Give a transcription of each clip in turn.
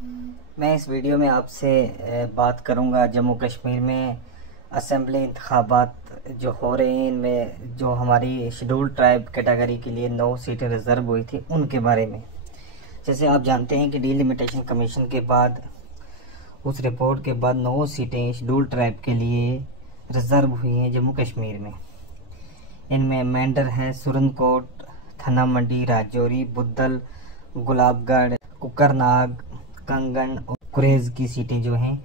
मैं इस वीडियो में आपसे बात करूंगा जम्मू कश्मीर में असेंबली इंतखाबात जो हो रहे हैं, इनमें जो हमारी शेड्यूल ट्राइब कैटेगरी के लिए 9 सीटें रिज़र्व हुई थी उनके बारे में। जैसे आप जानते हैं कि डिलिमिटेशन कमीशन के बाद, उस रिपोर्ट के बाद 9 सीटें शेड्यूल ट्राइब के लिए रिज़र्व हुई हैं जम्मू कश्मीर में। इनमें मेंढर है, सुरनकोट, थना मंडी, राजौरी, बुद्धल, गुलाबगढ़, कुकरनाग, कंगन और गुरेज की सीटें जो हैं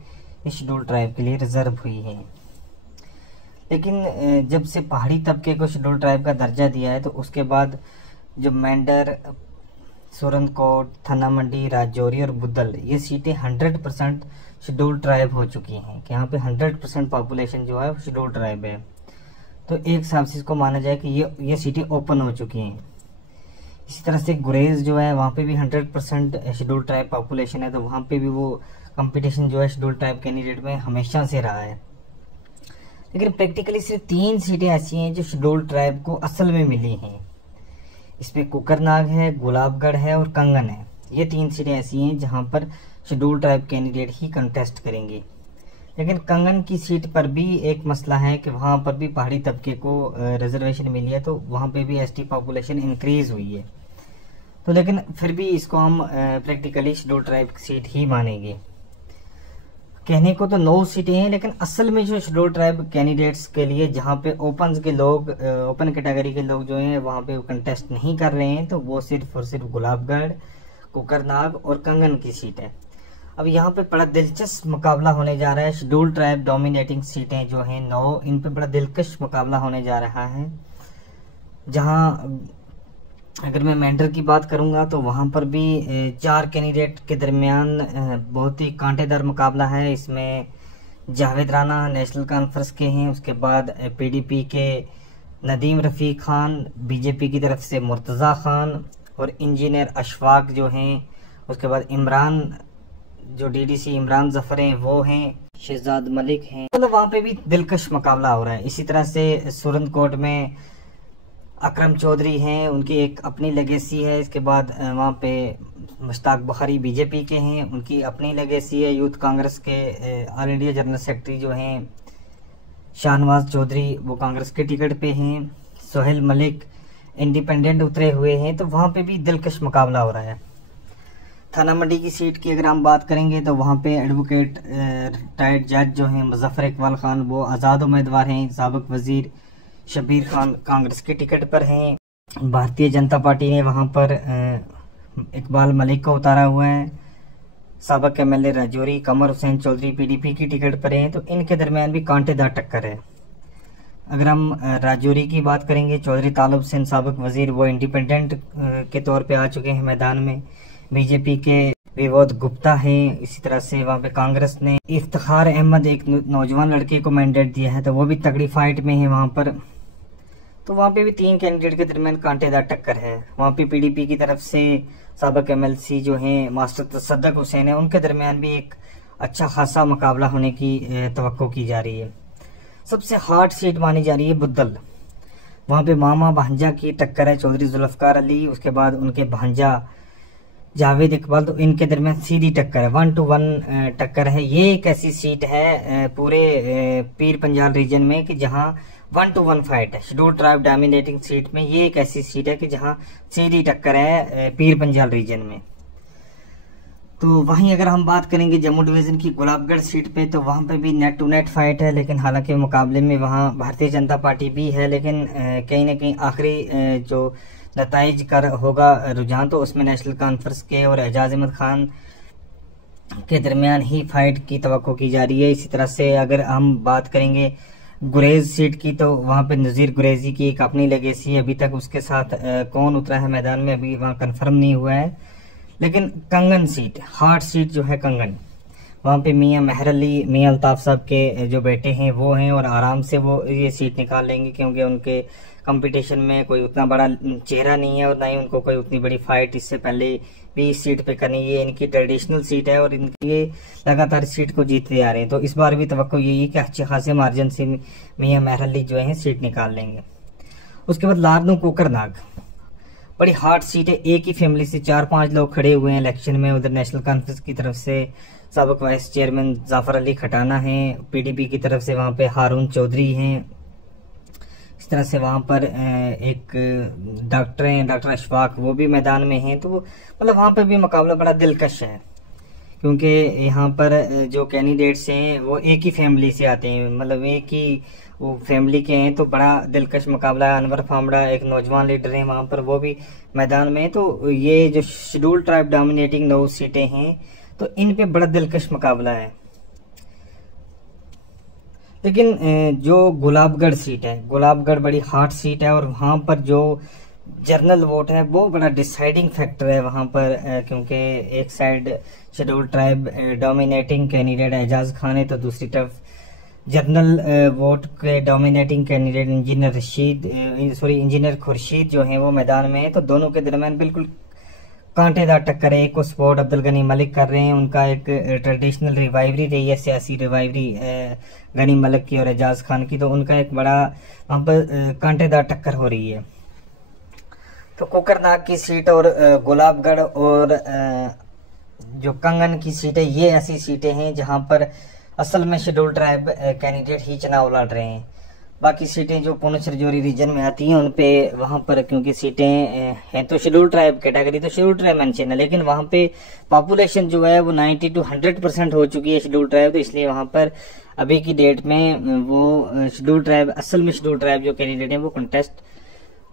इस शेड्यूल ट्राइब के लिए रिजर्व हुई हैं। लेकिन जब से पहाड़ी तबके को शेड्यूल ट्राइब का दर्जा दिया है तो उसके बाद जो मेंढर, सुरनकोट, थना मंडी, राजौरी और बुद्धल, ये सीटें 100% शेड्यूल ट्राइब हो चुकी हैं कि यहाँ पे 100% पॉपुलेशन जो है वो शेड्यूल ट्राइब है। तो एक हिसाब से इसको माना जाए कि ये सीटें ओपन हो चुकी हैं। इसी तरह से गुरेज जो है वहाँ पे भी 100% शेड्यूल ट्राइब पॉपुलेशन है, तो वहाँ पे भी वो कंपटीशन जो है शेड्यूल ट्राइब कैंडिडेट में हमेशा से रहा है। लेकिन प्रैक्टिकली सिर्फ 3 सीटें ऐसी हैं जो शेड्यूल ट्राइब को असल में मिली हैं। इसमें कुकरनाग है, गुलाबगढ़ है और कंगन है। ये 3 सीटें ऐसी हैं जहाँ पर शेड्यूल ट्राइब कैंडिडेट ही कंटेस्ट करेंगे। लेकिन कंगन की सीट पर भी एक मसला है कि वहाँ पर भी पहाड़ी तबके को रिजर्वेशन मिली है, तो वहाँ पे भी एसटी पॉपुलेशन इंक्रीज हुई है। तो लेकिन फिर भी इसको हम प्रैक्टिकली शेड्यूल ट्राइब की सीट ही मानेंगे। कहने को तो 9 सीटें हैं, लेकिन असल में जो शेड्यूल ट्राइब कैंडिडेट्स के लिए जहाँ पे ओपन कैटेगरी के लोग जो हैं वहाँ पे कंटेस्ट नहीं कर रहे हैं, तो वो सिर्फ और सिर्फ गुलाबगढ़, कुकरनाग और कंगन की सीट है। अब यहाँ पे बड़ा दिलचस्प मुकाबला होने जा रहा है। शेड्यूल ट्राइब डोमिनेटिंग सीटें जो हैं 9, इन पे बड़ा दिलकश मुकाबला होने जा रहा है। जहाँ अगर मैं मेंढर की बात करूंगा तो वहाँ पर भी 4 कैंडिडेट के दरमियान बहुत ही कांटेदार मुकाबला है। इसमें जावेद राना नेशनल कॉन्फ्रेंस के हैं, उसके बाद पीडीपी के नदीम रफ़ीक खान, बीजेपी की तरफ से मुर्तज़ा खान और इंजीनियर अशफाक जो हैं, उसके बाद इमरान जो डीडीसी इमरान जफर हैं वो हैं, शहजाद मलिक हैं। मतलब वहाँ पे भी दिलकश मुकाबला हो रहा है। इसी तरह से सुरनकोट में अकरम चौधरी हैं, उनकी एक अपनी लेगेसी है। इसके बाद वहाँ पे मुश्ताक बुखारी बीजेपी के हैं, उनकी अपनी लेगेसी है। यूथ कांग्रेस के ऑल इंडिया जनरल सेक्रेटरी जो हैं शाहनवाज चौधरी, वो कांग्रेस के टिकट पे हैं। सोहेल मलिक इंडिपेंडेंट उतरे हुए हैं। तो वहाँ पे भी दिलकश मुकाबला हो रहा है। थाना मंडी की सीट की अगर हम बात करेंगे तो वहाँ पे एडवोकेट रिटायर्ड जज जो हैं मुजफ्फर इकबाल खान, वो आज़ाद उम्मीदवार हैं। साबिक वजीर शबीर खान कांग्रेस के टिकट पर हैं। भारतीय जनता पार्टी ने वहाँ पर इकबाल मलिक को उतारा हुआ है। साबिक एमएलए राजौरी कमर हुसैन चौधरी पीडीपी की टिकट पर हैं। तो इनके दरमियान भी कांटेदार टक्कर है। अगर हम राजौरी की बात करेंगे, चौधरी तालब हुसैन साबिक वजीर, वो इंडिपेंडेंट के तौर पे आ चुके हैं मैदान में। बीजेपी के विवोद गुप्ता हैं। इसी तरह से वहाँ पे कांग्रेस ने इफ्तिखार अहमद, एक नौजवान लड़के को मैंडेट दिया है, तो वो भी तगड़ी फाइट में है वहाँ पर। तो वहाँ पे भी 3 कैंडिडेट के दरमियान कांटेदार टक्कर है। वहाँ पे पीडीपी की तरफ से साबिक एमएलसी जो हैं मास्टर तसद्दुक हुसैन है, उनके दरमियान भी एक अच्छा खासा मुकाबला होने की तवक्को की जा रही है। सबसे हार्ड सीट मानी जा रही है बुद्धल। वहाँ पे मामा भांजा की टक्कर है, चौधरी जुल्फकार अली, उसके बाद उनके भांजा जावेद इकबाल। तो इनके दरमियान सीधी टक्कर है, 1 to 1 टक्कर है। ये एक ऐसी सीट है पूरे पीर पंजाल रीजन में कि जहां 1 to 1 फाइट है। शेड्यूल ट्राइब डोमिनेटिंग सीट में ये एक ऐसी सीट है कि जहां सीधी टक्कर है पीर पंजाल रीजन में। तो वहीं अगर हम बात करेंगे जम्मू डिवीजन की गुलाबगढ़ सीट पे, तो वहां पे भी नेट टू नेट फाइट है। लेकिन हालांकि मुकाबले में वहां भारतीय जनता पार्टी भी है, लेकिन कहीं ना कहीं आखिरी जो नताइज कर होगा रुझान, तो उसमें नेशनल कॉन्फ्रेंस के और एजाज अहमद खान के दरमियान ही फाइट की तवक्को की जा रही है। इसी तरह से अगर हम बात करेंगे गुरेज सीट की, तो वहां पे नज़ीर गुरेजी की एक अपनी लेगेसी है। अभी तक उसके साथ कौन उतरा है मैदान में अभी वहां कंफर्म नहीं हुआ है। लेकिन कंगन सीट, हार्ड सीट जो है कंगन, वहाँ पे मियाँ मेहर अली, मियाँ अल्ताफ साहब के जो बेटे हैं वो हैं, और आराम से वो ये सीट निकाल लेंगे क्योंकि उनके कंपटीशन में कोई उतना बड़ा चेहरा नहीं है और ना ही उनको कोई उतनी बड़ी फाइट इससे पहले भी इस सीट पे करनी। ये इनकी ट्रेडिशनल सीट है और इनकी ये लगातार इस सीट को जीतते आ रहे हैं। तो इस बार भी तवक्को यही है कि अच्छे खासे मार्जिन से मियाँ मेहर अली जो है सीट निकाल लेंगे। उसके बाद लारनू कोकरनाग, बड़ी हार्ड सीट है। एक ही फैमिली से 4-5 लोग खड़े हुए हैं इलेक्शन में। उधर नेशनल कॉन्फ्रेंस की तरफ से साबिक वाइस चेयरमैन जाफर अली खटाना है, पीडीपी की तरफ से वहां पे हारून चौधरी हैं, इस तरह से वहां पर एक डॉक्टर हैं, डॉक्टर अशफाक, वो भी मैदान में हैं। तो मतलब वहां पर भी मुकाबला बड़ा दिलकश है, क्योंकि यहाँ पर जो कैंडिडेट्स हैं वो एक ही फैमिली से आते हैं, मतलब एक ही वो फैमिली के हैं। तो बड़ा दिलकश मुकाबला है। अनवर फामड़ा एक नौजवान लीडर हैं वहां पर, वो भी मैदान में। तो ये जो शेड्यूल ट्राइब डोमिनेटिंग 9 सीटें हैं, तो इन पे बड़ा दिलकश मुकाबला है। लेकिन जो गुलाबगढ़ सीट है, गुलाबगढ़ बड़ी हार्ड सीट है, और वहां पर जो जर्नल वोट है वो बड़ा डिसाइडिंग फैक्टर है वहां पर, क्योंकि एक side schedule tribe dominating candidate Ejaz Khan है, तो दूसरी तरफ जर्नल वोट के डोमिनेटिंग कैंडिडेट इंजीनियर खुर्शीद जो है वो मैदान में है। तो दोनों के दरमियान बिल्कुल कांटेदार टक्कर है। एक को सपोर्ट अब्दुल गनी मलिक कर रहे हैं, उनका एक ट्रेडिशनल रिवाइवरी रही है, सियासी रिवाइवरी गनी मलिक की और एजाज खान की, तो उनका एक बड़ा वहां पर कांटेदार टक्कर हो रही है। तो कोकरनाग की सीट और गुलाबगढ़ और जो कंगन की सीटें, ये ऐसी सीटें हैं जहां पर असल में शेड्यूल ट्राइब कैंडिडेट ही चुनाव लड़ रहे हैं। बाकी सीटें जो पुंछ राजौरी रीजन में आती हैं उन पे वहां पर, क्योंकि सीटें हैं तो शेड्यूल ट्राइब कैटेगरी, तो शेड्यूल ट्राइब मेंशन है, लेकिन वहां पे पॉपुलेशन जो है वो 90 to 100% हो चुकी है शेड्यूल ट्राइब। तो इसलिए वहां पर अभी की डेट में वो शेड्यूल ट्राइब, असल में शेड्यूल ट्राइब जो कैंडिडेट है वो कंटेस्ट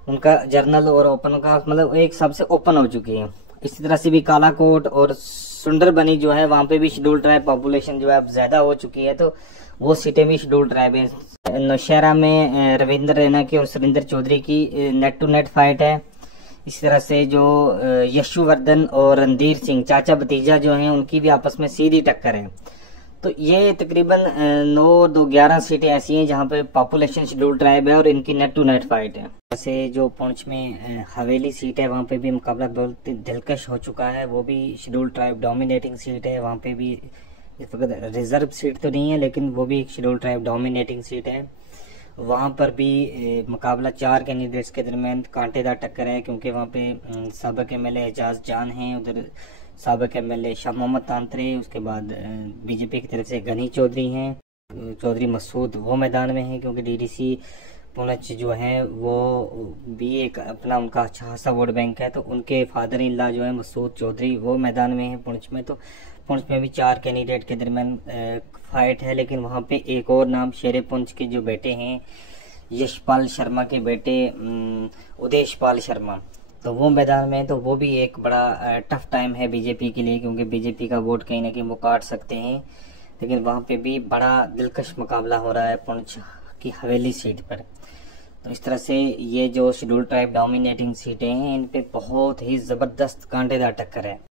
उनका जर्नल और ओपन का मतलब एक सबसे ओपन हो चुकी है। इसी तरह से भी कालाकोट और सुंदरबनी जो है वहां पे भी शेड्यूल ट्राइब पॉपुलेशन जो है अब ज्यादा हो चुकी है, तो वो सीटें भी शेड्यूल ट्राइब है। नौशहरा में रविंद्र रैना की और सुरेंद्र चौधरी की नेट टू नेट फाइट है। इस तरह से जो यशुवर्धन और रणधीर सिंह चाचा भतीजा जो हैं उनकी भी आपस में सीधी टक्कर है। तो ये तकरीबन 9-2-11 सीटें ऐसी हैं जहां पे पॉपुलेशन शेड्यूल ट्राइब है और इनकी नेट टू नेट फाइट है। जैसे जो पुंछ में हवेली सीट है वहां पे भी मुकाबला बहुत दिलकश हो चुका है, वो भी शेड्यूल ट्राइब डोमिनेटिंग सीट है। वहां पे भी रिजर्व सीट तो नहीं है, लेकिन वो भी एक शेड्यूल ट्राइब डोमिनेटिंग सीट है। वहां पर भी मुकाबला 4 कैंडिडेट्स के दरमियान कांटेदार टक्कर है, क्योंकि वहां पे साबिक एमएलए एजाज जान हैं, उधर साबिक एमएलए शाह मोहम्मद तांत्रे, उसके बाद बीजेपी की तरफ से गनी चौधरी हैं, चौधरी मसूद वो मैदान में हैं, क्योंकि डीडीसी पुंछ जो है वो भी एक अपना उनका अच्छा खासा वोट बैंक है। तो उनके फादर इन लॉ जो है मसूद चौधरी वो मैदान में है पुंछ में। तो पुंछ में भी 4 कैंडिडेट के दरमियान फाइट है, लेकिन वहां पे एक और नाम शेरे पुंछ के जो बेटे हैं, यशपाल शर्मा के बेटे उदेशपाल शर्मा, तो वो मैदान में। तो वो भी एक बड़ा टफ टाइम है बीजेपी के लिए, क्योंकि बीजेपी का वोट कहीं ना कहीं वो काट सकते हैं। लेकिन वहां पे भी बड़ा दिलकश मुकाबला हो रहा है पुंछ की हवेली सीट पर। तो इस तरह से ये जो शेड्यूल ट्राइब डोमिनेटिंग सीटें हैं इन पे बहुत ही जबरदस्त कांटेदार टक्कर है।